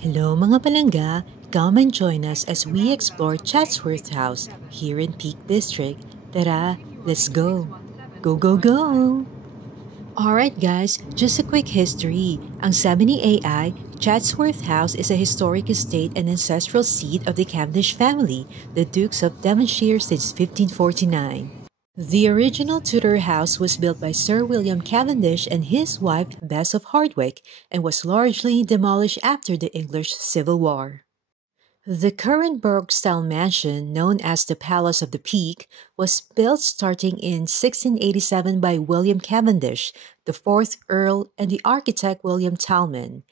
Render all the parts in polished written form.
Hello mga palangga, come and join us as we explore Chatsworth House here in Peak District. Tara, let's go! Go, go, go! Alright guys, just a quick history. Ang sabi ni AI, Chatsworth House is a historic estate and ancestral seat of the Cavendish family, the Dukes of Devonshire since 1549. The original Tudor house was built by Sir William Cavendish and his wife Bess of Hardwicke and was largely demolished after the English Civil War. The current Baroque-style mansion, known as the Palace of the Peak, was built starting in 1687 by William Cavendish, the 4th Earl, and the architect William Talman.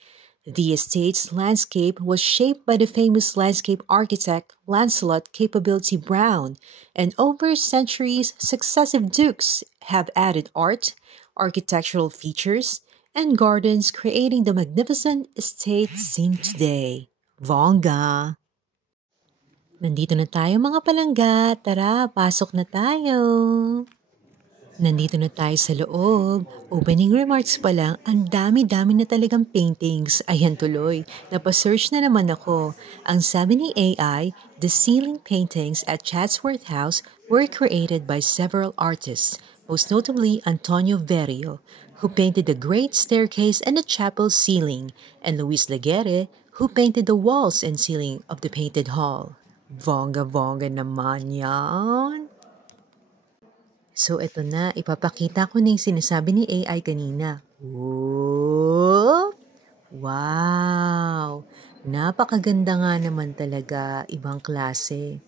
The estate's landscape was shaped by the famous landscape architect Lancelot Capability Brown, and over centuries, successive dukes have added art, architectural features, and gardens, creating the magnificent estate seen today. Bongga! Nandito na tayo mga palangga. Tara, pasok na tayo. Nandito na tayo sa loob. Opening remarks pa lang, ang dami-dami na talagang paintings. Ayan tuloy, napasearch na naman ako. Ang sabi ni AI, the ceiling paintings at Chatsworth House were created by several artists, most notably Antonio Verrio, who painted the Great Staircase and the chapel ceiling, and Luis Laguerre, who painted the walls and ceiling of the painted hall. Bongga-bongga naman yan! So, ito na. Ipapakita ko na yung sinasabi ni AI kanina. Whoop! Wow! Napakaganda nga naman talaga. Ibang klase.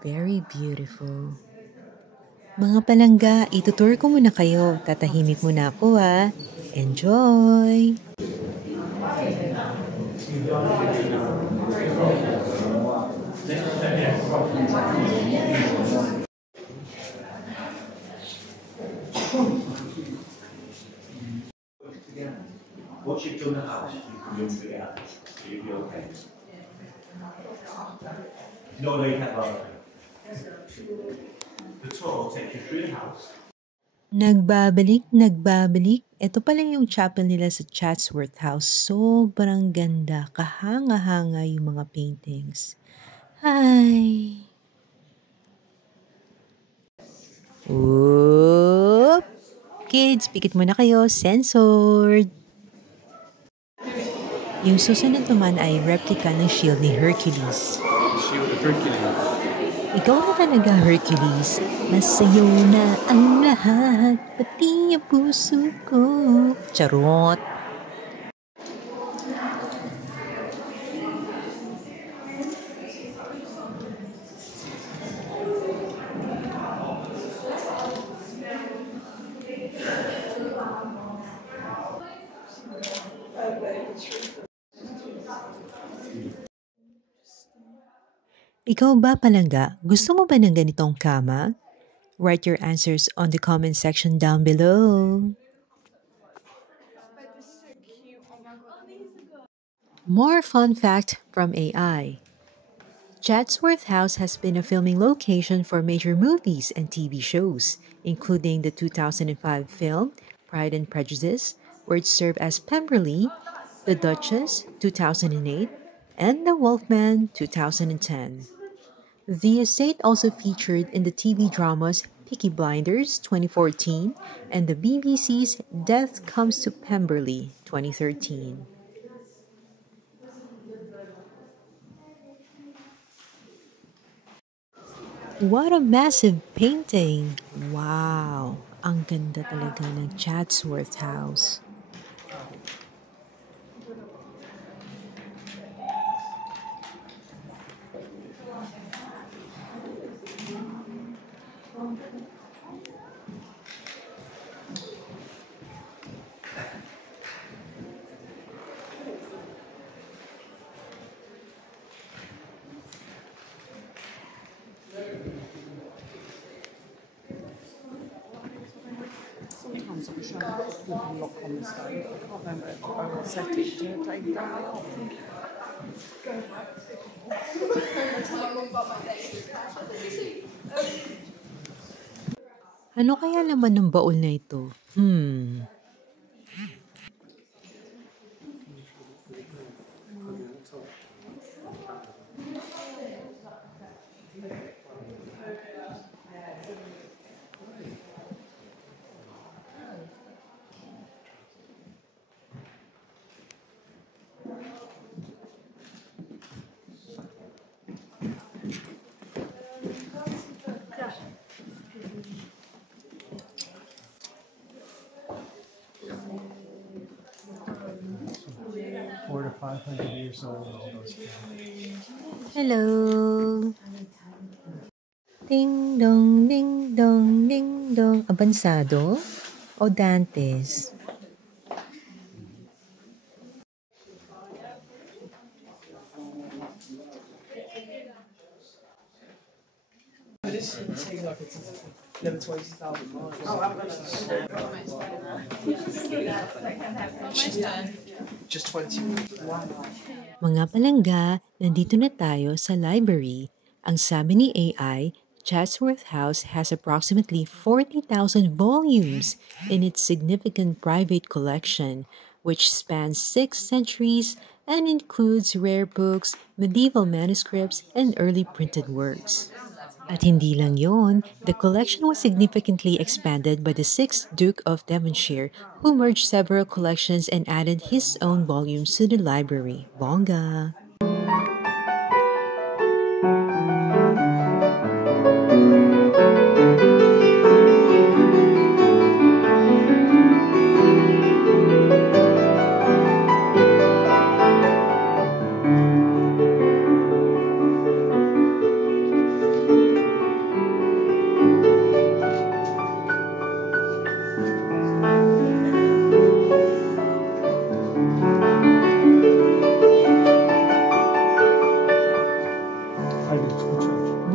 Very beautiful. Mga palangga, itutur ko muna kayo. Tatahimik muna ako ha. Enjoy! Once you've done the house, you can move it out. So you'll be okay. No, you can't bother. The tour will take you through the house. Nagbabalik. Ito pala yung chapel nila sa Chatsworth House. Sobrang ganda. Kahanga-hanga yung mga paintings. Hi! Whoop! Kids, pikit muna kayo. Censored! Yung susunod naman ay replica ng shield ni Hercules. Shield of Hercules. Ikaw na talaga, Hercules. Nasa'yo na ang lahat, pati ang puso ko. Charot! Ikaw ba palangga? Gusto mo ba ng ganitong kama? Write your answers on the comment section down below. More fun fact from AI. Chatsworth House has been a filming location for major movies and TV shows, including the 2005 film Pride and Prejudice, where it served as Pemberley, The Duchess 2008, and The Wolfman 2010. The estate also featured in the TV dramas Peaky Blinders 2014 and the BBC's Death Comes to Pemberley 2013. What a massive painting! Wow! Ang ganda talaga ng Chatsworth House. Sometimes I'm sure you can lock on the stone. I can't remember if I will set it to take it down. Ano kaya laman ng baul na ito? 400 to 500 years old. All those cameras. Hello. Ding dong, ding dong, ding dong. Abansado o Dantes? Just 20. Mga palangga, nandito na tayo sa library. Ang sabi ni AI, Chatsworth House has approximately 40,000 volumes in its significant private collection, which spans 6 centuries and includes rare books, medieval manuscripts, and early printed works. At hindi lang yon, the collection was significantly expanded by the 6th Duke of Devonshire, who merged several collections and added his own volumes to the library. Bongga!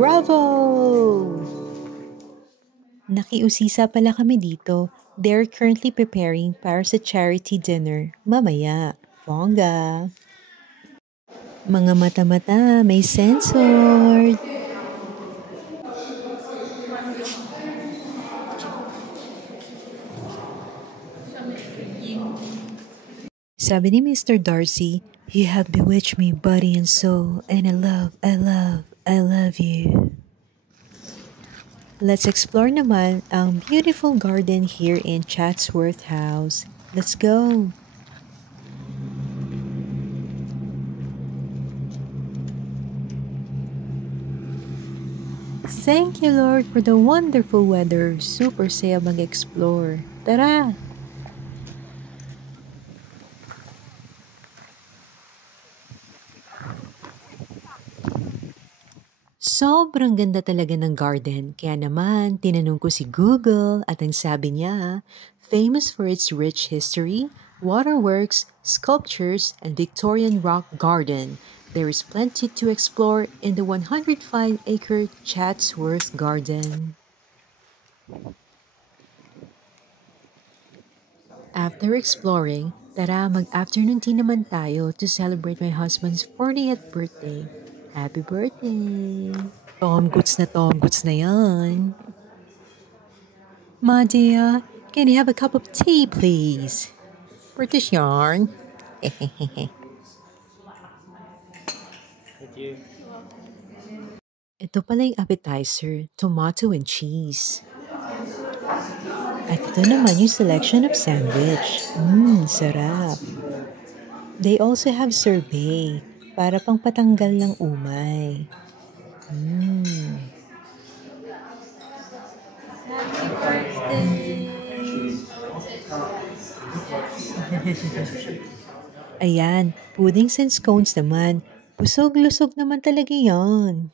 Bravo! Nakiusisa pala kami dito. They're currently preparing para sa charity dinner mamaya. Bongga! Mga mata-mata, may censored. Sabi ni Mr. Darcy, "You have bewitched me body and soul, and I love you." Let's explore naman ang beautiful garden here in Chatsworth House. Let's go! Thank you, Lord, for the wonderful weather. Super saya mag-explore. Tara! Sobrang ganda talaga ng garden. Kaya naman, tinanong ko si Google at ang sabi niya, famous for its rich history, waterworks, sculptures, and Victorian rock garden. There is plenty to explore in the 105-acre Chatsworth Garden. After exploring, tara mag-afternoon tea naman tayo to celebrate my husband's 40th birthday. Happy birthday! Tom Goods na yan. Ma dear, can you have a cup of tea, please? British yarn. Thank you. Ito pala yung appetizer, tomato and cheese. At ito naman yung selection of sandwich. Sarap. They also have sorbet para pang patanggal ng umay. Happy birthday! Ayan, puddings and scones naman. Busog-lusog naman talaga yan.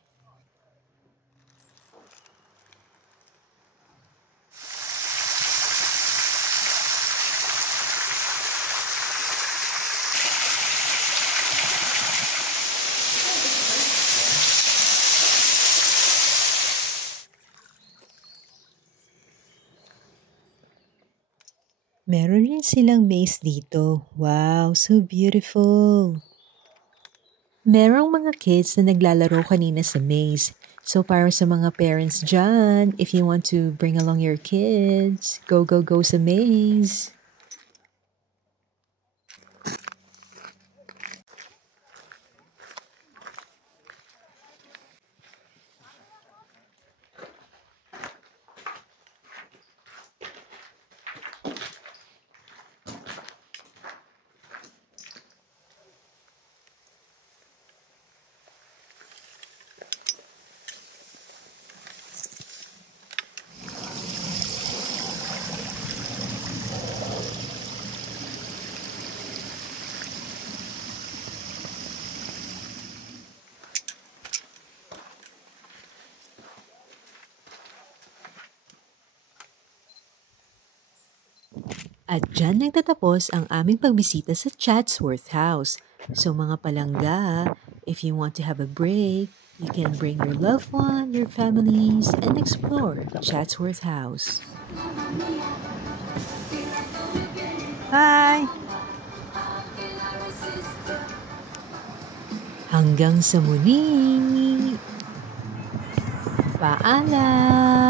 Meron rin silang maze dito. Wow, so beautiful. Merong mga kids na naglalaro kanina sa maze. So para sa mga parents dyan, if you want to bring along your kids, go sa maze. At dyan nagtatapos ang aming pagbisita sa Chatsworth House. So mga palangga, if you want to have a break, you can bring your loved one, your families, and explore Chatsworth House. Bye! Hanggang sa muli! Paalam!